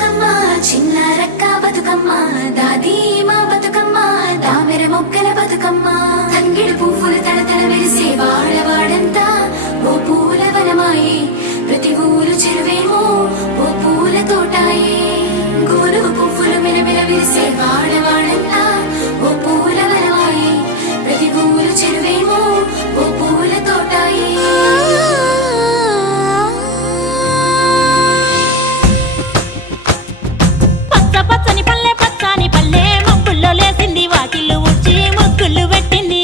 బతుకమ్మ చిన్న రక్క బతుకమ్మ దాది మా బతుకమ్మ దామెర మొక్కల బతుకమ్మ తంగిడు పువ్వులు తడతడ మెరిసే వాడవాడంతా ఓ పూల వనమాయే ప్రతి ఊరు చెరువేమో ఓ పూల తోటాయే గోరు పువ్వులు మిలమిల విరిసే వాడవాడంతా ఓ పూల వనమాయే ప్రతి ఊరు చెరువేమో ఓ పూల తోటాయే పచ్చని పల్లె పచ్చని పల్లె మబ్బుల్లో లేసింది వాకిళ్ళు ఊడ్చి ముగ్గులు పెట్టింది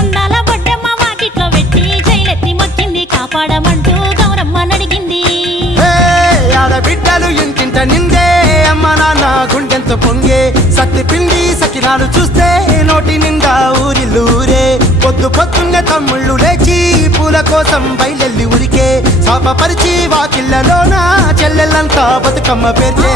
అందాల బొడ్డమ్మ వాకిట్లో పెట్టి జైలెత్తి మొక్కింది కాపాడమంటూ గౌరమ్మ నడిగింది ఆడబిడ్డలు ఇంటింట నిందే అమ్మ నాన్న గుండెంత పొంగే సత్తి పిండి సకినాలు చూస్తే నోటి నిండా ఊరిల్లూరే పొద్దున్నే తమ్ముళ్ళు లేచి పూల కోసం బయలెల్లి ఉరికే శాపపరిచి వాకిళ్ళలోన చెల్లెళ్ళంతా బతుకమ్మ పేర్చే